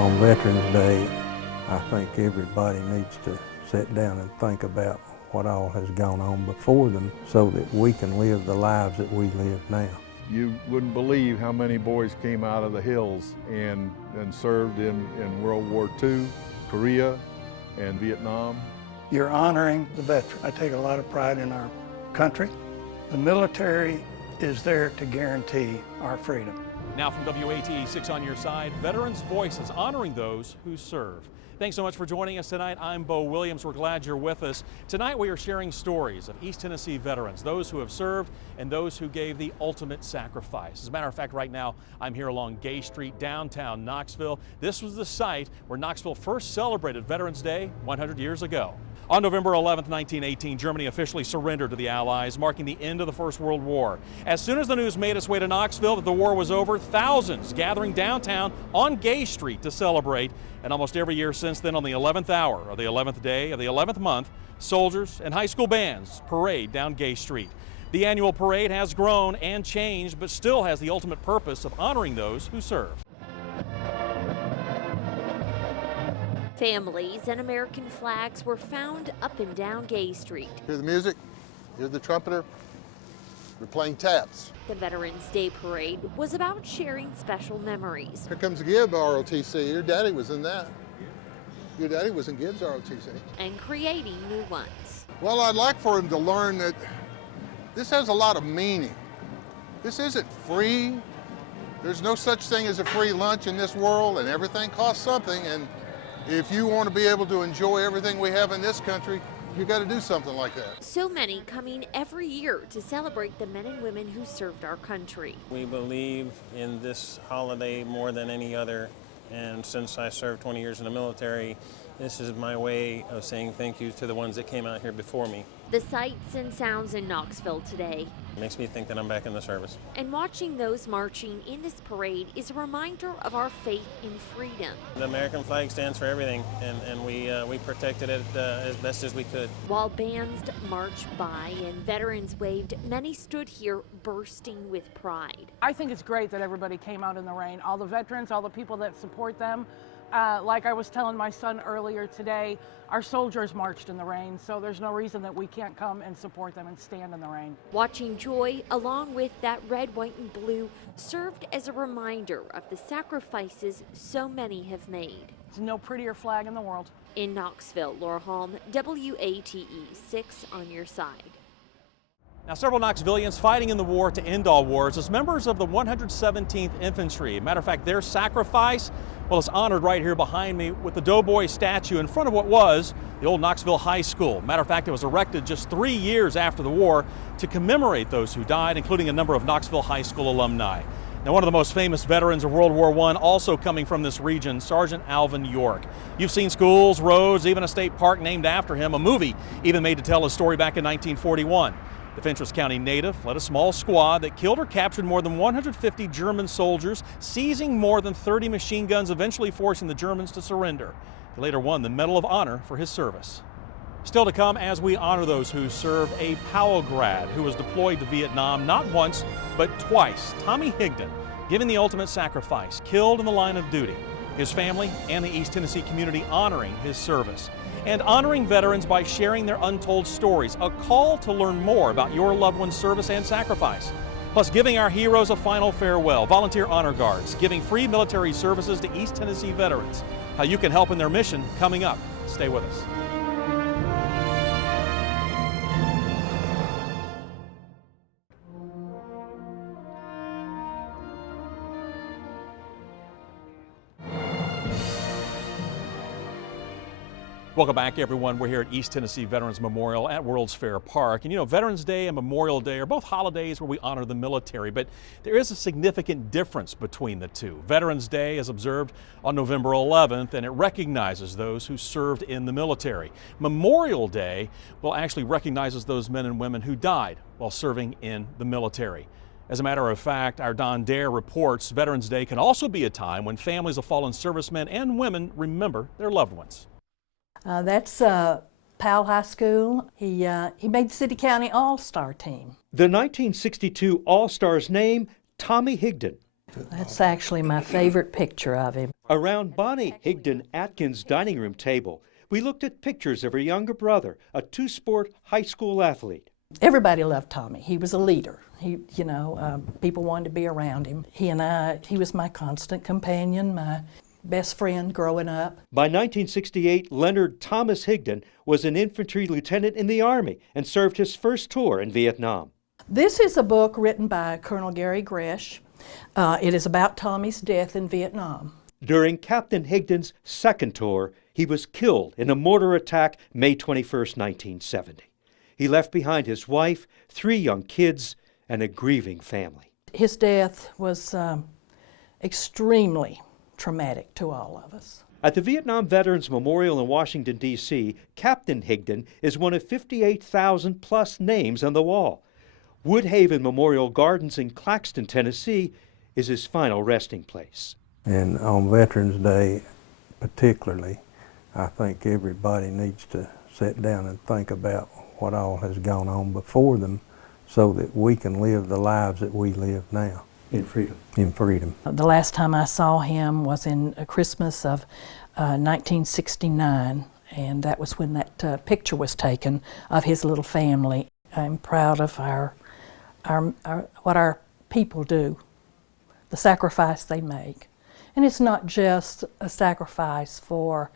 On Veterans Day, I think everybody needs to sit down and think about what all has gone on before them so that we can live the lives that we live now. You wouldn't believe how many boys came out of the hills and served in World War II, Korea, and Vietnam. You're honoring the veteran. I take a lot of pride in our country. The military is there to guarantee our freedom. Now from WATE 6 on your side, Veterans Voices honoring those who serve. Thanks so much for joining us tonight. I'm Bo Williams. We're glad you're with us. Tonight we are sharing stories of East Tennessee veterans, those who have served and those who gave the ultimate sacrifice. As a matter of fact, right now I'm here along Gay Street, downtown Knoxville. This was the site where Knoxville first celebrated Veterans Day 100 years ago. On November 11, 1918, Germany officially surrendered to the Allies, marking the end of the First World War. As soon as the news made its way to Knoxville that the war was over, thousands gathering downtown on Gay Street to celebrate. And almost every year since then, on the 11th hour or the 11th day of the 11th month, soldiers and high school bands parade down Gay Street. The annual parade has grown and changed, but still has the ultimate purpose of honoring those who serve. Families and American flags were found up and down Gay Street. Hear the music, hear the trumpeter, we're playing taps. The Veterans Day Parade was about sharing special memories. Here comes Gibb ROTC, your daddy was in that. Your daddy was in Gibbs ROTC. And creating new ones. Well, I'd like for him to learn that this has a lot of meaning. This isn't free. There's no such thing as a free lunch in this world, and everything costs something. And if you want to be able to enjoy everything we have in this country, you got to do something like that. So many coming every year to celebrate the men and women who served our country. We believe in this holiday more than any other, and since I served 20 years in the military, this is my way of saying thank you to the ones that came out here before me. The sights and sounds in Knoxville today. It makes me think that I'm back in the service. And watching those marching in this parade is a reminder of our faith in freedom. The American flag stands for everything, and we protected it as best as we could. While bands marched by and veterans waved, many stood here bursting with pride. I think it's great that everybody came out in the rain. All the veterans, all the people that support them. Like I was telling my son earlier today, our soldiers marched in the rain, so there's no reason that we can't come and support them and stand in the rain. Watching Joy, along with that red, white, and blue, served as a reminder of the sacrifices so many have made. There's no prettier flag in the world. In Knoxville, Laura Holm, WATE 6 on your side. Now, several Knoxvillians fighting in the war to end all wars as members of the 117th Infantry. Matter of fact, their sacrifice, well, is honored right here behind me with the Doughboy statue in front of what was the old Knoxville High School. Matter of fact, it was erected just 3 years after the war to commemorate those who died, including a number of Knoxville High School alumni. Now, one of the most famous veterans of World War I, also coming from this region, Sergeant Alvin York. You've seen schools, roads, even a state park named after him, a movie even made to tell his story back in 1941. The Fentress County native led a small squad that killed or captured more than 150 German soldiers, seizing more than 30 machine guns, eventually forcing the Germans to surrender. He later won the Medal of Honor for his service. Still to come as we honor those who served, a Powell grad who was deployed to Vietnam not once, but twice. Tommy Higdon, giving the ultimate sacrifice, killed in the line of duty. His family and the East Tennessee community honoring his service. And honoring veterans by sharing their untold stories, a call to learn more about your loved one's service and sacrifice. Plus, giving our heroes a final farewell, volunteer honor guards, giving free military services to East Tennessee veterans. How you can help in their mission coming up. Stay with us. Welcome back, everyone. We're here at East Tennessee Veterans Memorial at World's Fair Park. And you know, Veterans Day and Memorial Day are both holidays where we honor the military, but there is a significant difference between the two. Veterans Day is observed on November 11th, and it recognizes those who served in the military. Memorial Day, well, actually recognizes those men and women who died while serving in the military. As a matter of fact, our Don Dare reports Veterans Day can also be a time when families of fallen servicemen and women remember their loved ones. That's Powell High School. He made the City County All-Star team. The 1962 All-Stars name Tommy Higdon. That's actually my favorite picture of him. Around Bonnie Higdon Atkins' dining room table, we looked at pictures of her younger brother, a two-sport high school athlete. Everybody loved Tommy. He was a leader. People wanted to be around him. He was my constant companion, my best friend growing up. By 1968, Leonard Thomas Higdon was an infantry lieutenant in the Army and served his first tour in Vietnam. This is a book written by Colonel Gary Gresh. It is about Tommy's death in Vietnam. During Captain Higdon's second tour, he was killed in a mortar attack May 21, 1970. He left behind his wife, 3 young kids, and a grieving family. His death was extremely traumatic to all of us. At the Vietnam Veterans Memorial in Washington, D.C., Captain Higdon is one of 58,000 plus names on the wall. Woodhaven Memorial Gardens in Claxton, Tennessee, is his final resting place. And on Veterans Day particularly, I think everybody needs to sit down and think about what all has gone on before them so that we can live the lives that we live now. In freedom. In freedom. The last time I saw him was in Christmas of 1969, and that was when that picture was taken of his little family. I'm proud of what our people do, the sacrifice they make. And it's not just a sacrifice for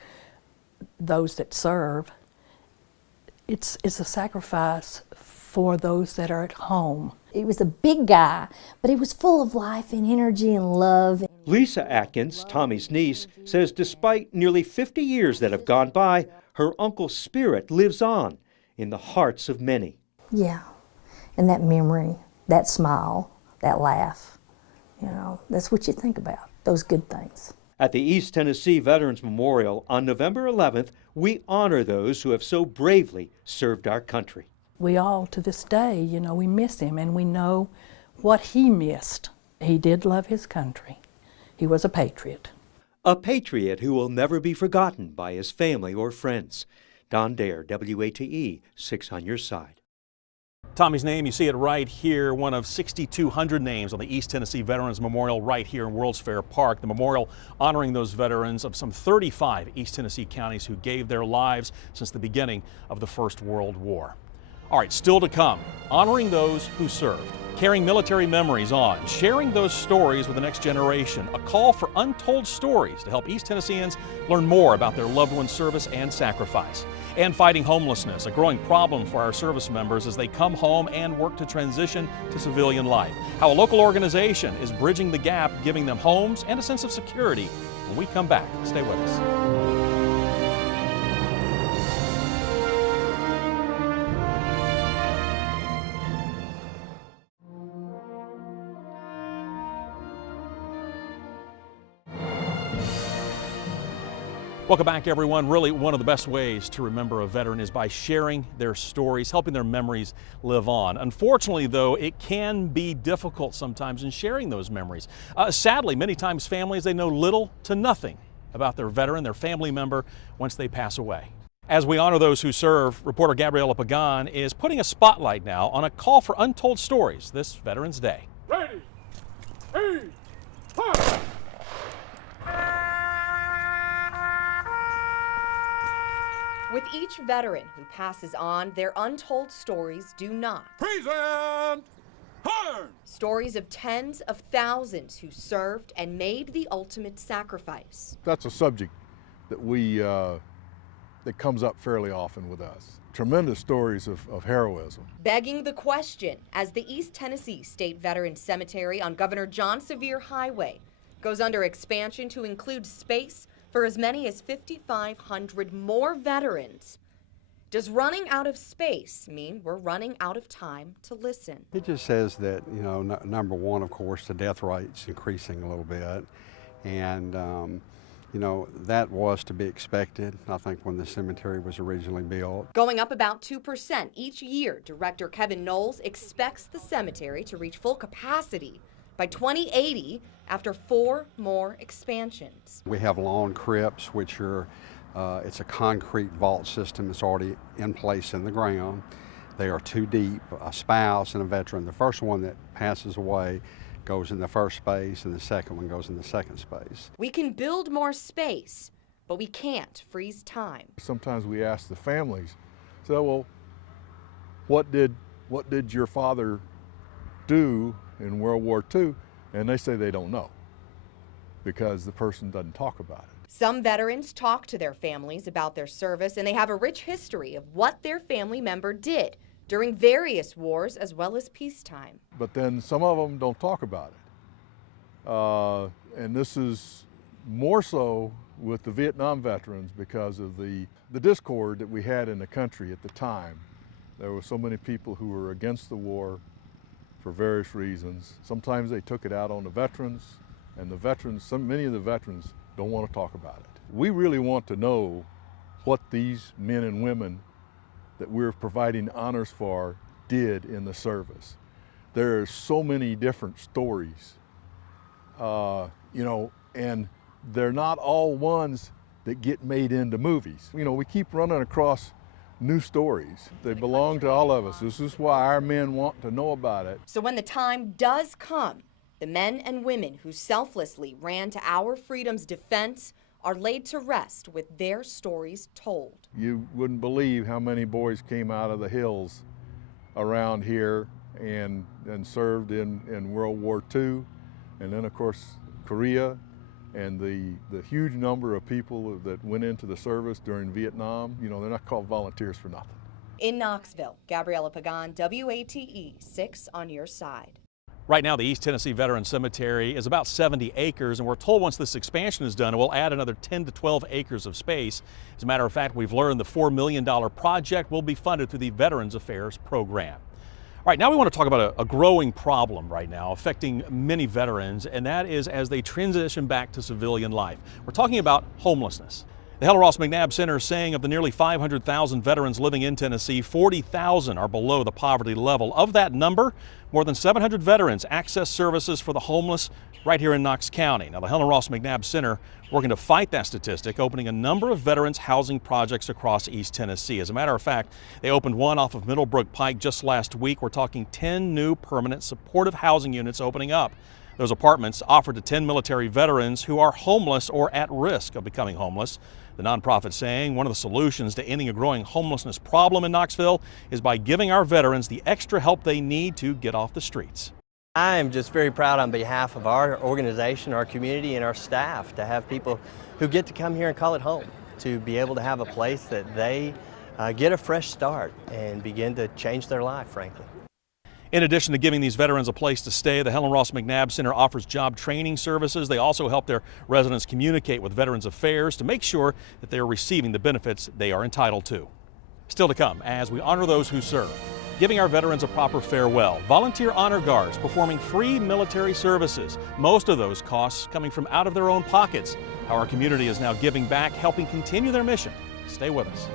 those that serve, it's a sacrifice for those that are at home. He was a big guy, but he was full of life and energy and love. Lisa Atkins, Tommy's niece, says despite nearly 50 years that have gone by, her uncle's spirit lives on in the hearts of many. Yeah, and that memory, that smile, that laugh, that's what you think about, those good things. At the East Tennessee Veterans Memorial on November 11th, we honor those who have so bravely served our country. We all, to this day, we miss him, and we know what he missed. He did love his country. He was a patriot. A patriot who will never be forgotten by his family or friends. Don Dare, WATE, 6 on your side. Tommy's name, you see it right here, one of 6,200 names on the East Tennessee Veterans Memorial right here in World's Fair Park. The memorial honoring those veterans of some 35 East Tennessee counties who gave their lives since the beginning of the First World War. All right, still to come, honoring those who served, carrying military memories on, sharing those stories with the next generation, a call for untold stories to help East Tennesseans learn more about their loved ones' service and sacrifice, and fighting homelessness, a growing problem for our service members as they come home and work to transition to civilian life, how a local organization is bridging the gap, giving them homes and a sense of security. When we come back, stay with us. Welcome back, everyone. Really, one of the best ways to remember a veteran is by sharing their stories, helping their memories live on. Unfortunately, though, it can be difficult sometimes in sharing those memories. Sadly, many times families, they know little to nothing about their veteran, their family member, once they pass away. As we honor those who serve, reporter Gabriela Pagan is putting a spotlight now on a call for untold stories this Veterans Day. Ready, aim, fire! With each veteran who passes on, their untold stories do not. Present! Turn! Stories of tens of thousands who served and made the ultimate sacrifice. That's a subject that that comes up fairly often with us. Tremendous stories of heroism. Begging the question as the East Tennessee State Veterans Cemetery on Governor John Sevier Highway goes under expansion to include space for as many as 5,500 more veterans. Does running out of space mean we're running out of time to listen? It just says that, number one, of course, the death rate's increasing a little bit. And, that was to be expected, I think, when the cemetery was originally built. Going up about 2% each year, Director Kevin Knowles expects the cemetery to reach full capacity by 2080 after 4 more expansions. We have lawn crypts, which are, it's a concrete vault system that's already in place in the ground. They are 2 deep, a spouse and a veteran. The first one that passes away goes in the first space and the second one goes in the second space. We can build more space, but we can't freeze time. Sometimes we ask the families, so well, what did your father do in World War II? And they say they don't know because the person doesn't talk about it. Some veterans talk to their families about their service, and they have a rich history of what their family member did during various wars as well as peacetime. But then some of them don't talk about it. And this is more so with the Vietnam veterans because of the discord that we had in the country at the time. There were so many people who were against the war for various reasons. Sometimes they took it out on the veterans, and the veterans, many of the veterans don't want to talk about it. We really want to know what these men and women that we're providing honors for did in the service. There are so many different stories, you know, and they're not all ones that get made into movies. You know, we keep running across new stories. They belong to all of us. This is why our men want to know about it. So when the time does come, the men and women who selflessly ran to our freedom's defense are laid to rest with their stories told. You wouldn't believe how many boys came out of the hills around here and served in World War II, and then of course Korea, and the huge number of people that went into the service during Vietnam. You know, they're not called volunteers for nothing. In Knoxville, Gabriella Pagan, WATE 6 on your side. Right now, the East Tennessee Veterans Cemetery is about 70 acres, and we're told once this expansion is done, it will add another 10 to 12 acres of space. As a matter of fact, we've learned the $4 million project will be funded through the Veterans Affairs program. All right, now we want to talk about a growing problem right now affecting many veterans, and that is as they transition back to civilian life. We're talking about homelessness. The Helen Ross McNabb Center is saying of the nearly 500,000 veterans living in Tennessee, 40,000 are below the poverty level. Of that number, more than 700 veterans access services for the homeless right here in Knox County. Now, the Helen Ross McNabb Center working to fight that statistic, opening a number of veterans housing projects across East Tennessee. As a matter of fact, they opened one off of Middlebrook Pike just last week. We're talking 10 new permanent supportive housing units opening up. Those apartments offered to 10 military veterans who are homeless or at risk of becoming homeless. The nonprofit saying one of the solutions to ending a growing homelessness problem in Knoxville is by giving our veterans the extra help they need to get off the streets. I am just very proud on behalf of our organization, our community, and our staff to have people who get to come here and call it home, to be able to have a place that they get a fresh start and begin to change their life, frankly. In addition to giving these veterans a place to stay, the Helen Ross McNabb Center offers job training services. They also help their residents communicate with Veterans Affairs to make sure that they are receiving the benefits they are entitled to. Still to come as we honor those who serve, giving our veterans a proper farewell, volunteer honor guards performing free military services, most of those costs coming from out of their own pockets. How our community is now giving back, helping continue their mission. Stay with us.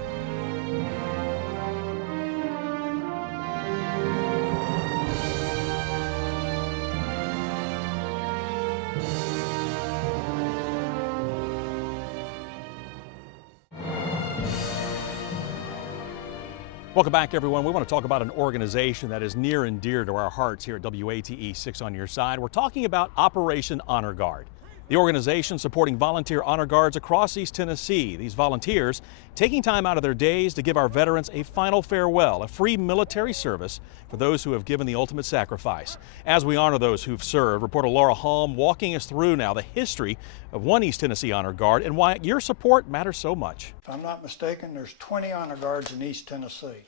Welcome back, everyone. We want to talk about an organization that is near and dear to our hearts here at WATE 6 on your side. We're talking about Operation Honor Guard, the organization supporting volunteer honor guards across East Tennessee. These volunteers taking time out of their days to give our veterans a final farewell, a free military service for those who have given the ultimate sacrifice. As we honor those who've served, reporter Laura Halm walking us through now the history of one East Tennessee Honor Guard and why your support matters so much. If I'm not mistaken, there's 20 honor guards in East Tennessee.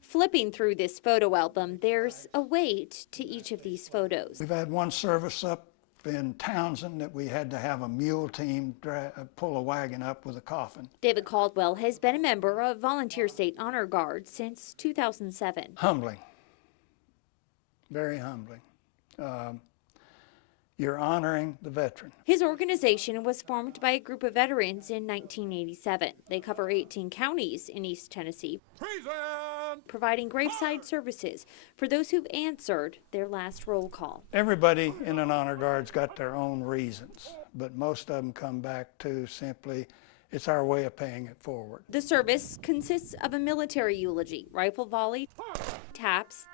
Flipping through this photo album, there's a weight to each of these photos. We've had one service up in Townsend that we had to have a mule team pull a wagon up with a coffin. David Caldwell has been a member of Volunteer State Honor Guard since 2007. Humbling, very humbling. You're honoring the veteran. His organization was formed by a group of veterans in 1987. They cover 18 counties in East Tennessee, providing graveside services for those who've answered their last roll call. Everybody in an honor guard's got their own reasons, but most of them come back to simply, it's our way of paying it forward. The service consists of a military eulogy, rifle volley, taps,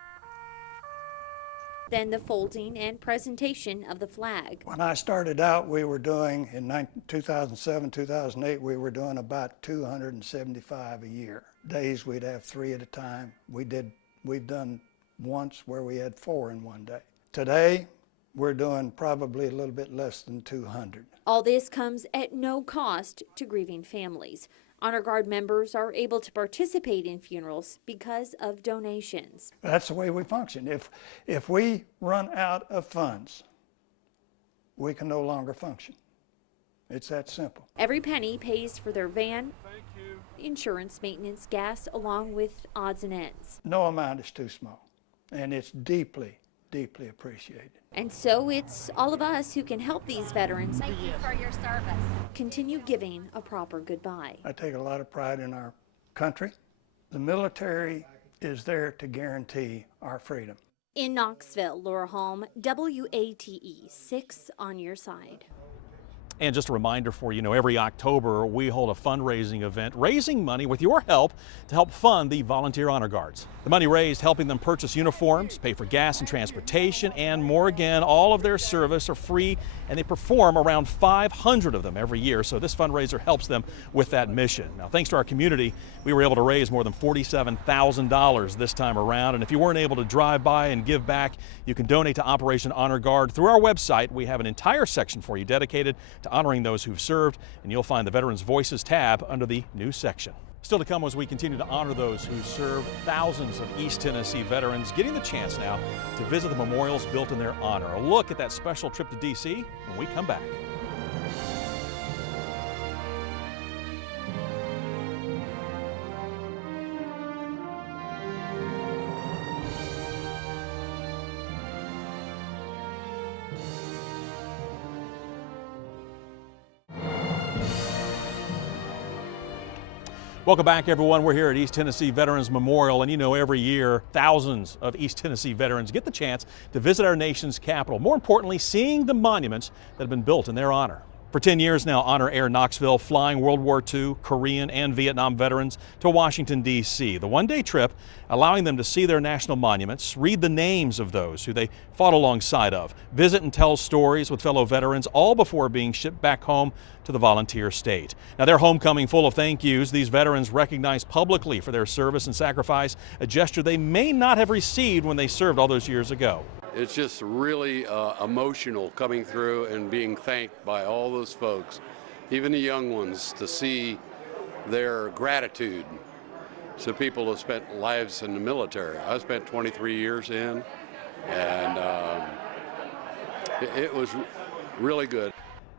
then the folding and presentation of the flag. When I started out, we were doing, in 2007, 2008, we were doing about 275 a year. Days we'd have 3 at a time. We've done once where we had 4 in one day. Today, we're doing probably a little bit less than 200. All this comes at no cost to grieving families. Honor Guard members are able to participate in funerals because of donations. That's the way we function. If we run out of funds, we can no longer function. It's that simple. Every penny pays for their van, insurance, maintenance, gas, along with odds and ends. No amount is too small, and it's deeply, deeply appreciated. And so it's all of us who can help these veterans. Thank you for your service. Continue giving a proper goodbye. I take a lot of pride in our country. The military is there to guarantee our freedom. In Knoxville, Laura Holm, WATE 6 on your side. And just a reminder for you, every October we hold a fundraising event raising money with your help to help fund the Volunteer Honor Guards. The money raised helping them purchase uniforms, pay for gas and transportation, and more again. All of their service are free, and they perform around 500 of them every year, so this fundraiser helps them with that mission. Now, thanks to our community, we were able to raise more than $47,000 this time around, and if you weren't able to drive by and give back, you can donate to Operation Honor Guard through our website. We have an entire section for you dedicated to honoring those who've served, and you'll find the Veterans Voices tab under the news section. Still to come as we continue to honor those who served, thousands of East Tennessee veterans getting the chance now to visit the memorials built in their honor. A look at that special trip to D.C. when we come back. Welcome back, everyone. We're here at East Tennessee Veterans Memorial, and every year thousands of East Tennessee veterans get the chance to visit our nation's capital. More importantly, seeing the monuments that have been built in their honor. For 10 years now, Honor Air Knoxville, flying World War II, Korean, and Vietnam veterans to Washington, D.C. The one-day trip allowing them to see their national monuments, read the names of those who they fought alongside of, visit and tell stories with fellow veterans, all before being shipped back home to the volunteer state. Now, their homecoming full of thank yous, these veterans recognized publicly for their service and sacrifice, a gesture they may not have received when they served all those years ago. It's just really emotional coming through and being thanked by all those folks, even the young ones, to see their gratitude to people who spent lives in the military. I spent 23 years in, and it was really good.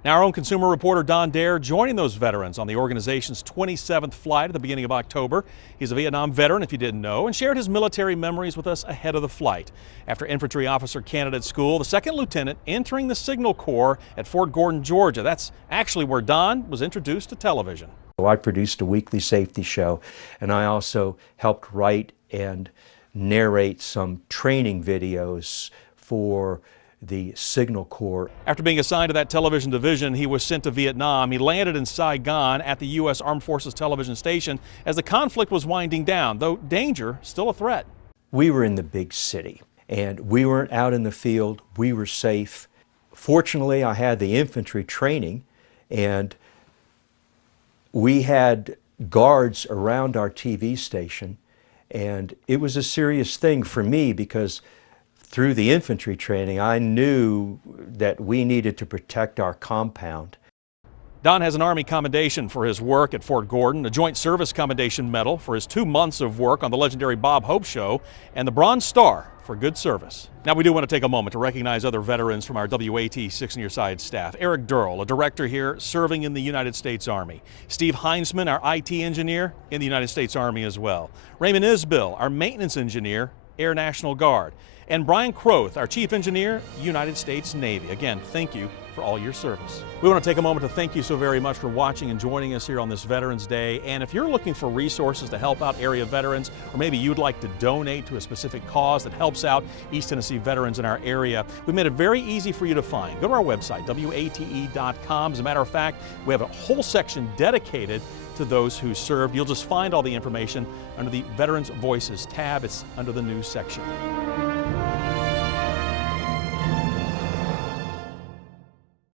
Now, our own consumer reporter Don Dare joining those veterans on the organization's 27th flight at the beginning of October. He's a Vietnam veteran, if you didn't know, and shared his military memories with us ahead of the flight. After Infantry Officer Candidate School, the second lieutenant entering the Signal Corps at Fort Gordon, Georgia. That's actually where Don was introduced to television. I produced a weekly safety show, and I also helped write and narrate some training videos for the Signal Corps. After being assigned to that television division, he was sent to Vietnam. He landed in Saigon at the U.S. Armed Forces television station as the conflict was winding down, though danger still a threat. We were in the big city, and we weren't out in the field. We were safe. Fortunately, I had the infantry training, and we had guards around our TV station, and it was a serious thing for me because through the infantry training, I knew that we needed to protect our compound. Don has an Army Commendation for his work at Fort Gordon, a Joint Service Commendation Medal for his 2 months of work on the legendary Bob Hope Show, and the Bronze Star for good service. Now, we do want to take a moment to recognize other veterans from our WAT 6 on Your Side staff. Eric Durrell, a director here serving in the United States Army. Steve Heinzman, our IT engineer in the United States Army as well. Raymond Isbill, our maintenance engineer, Air National Guard. And Brian Croth, our Chief Engineer, United States Navy. Again, thank you for all your service. We want to take a moment to thank you so very much for watching and joining us here on this Veterans Day. And if you're looking for resources to help out area veterans, or maybe you'd like to donate to a specific cause that helps out East Tennessee veterans in our area, we made it very easy for you to find. Go to our website, WATE.com. As a matter of fact, we have a whole section dedicated to those who served. You'll just find all the information under the Veterans Voices tab. It's under the news section.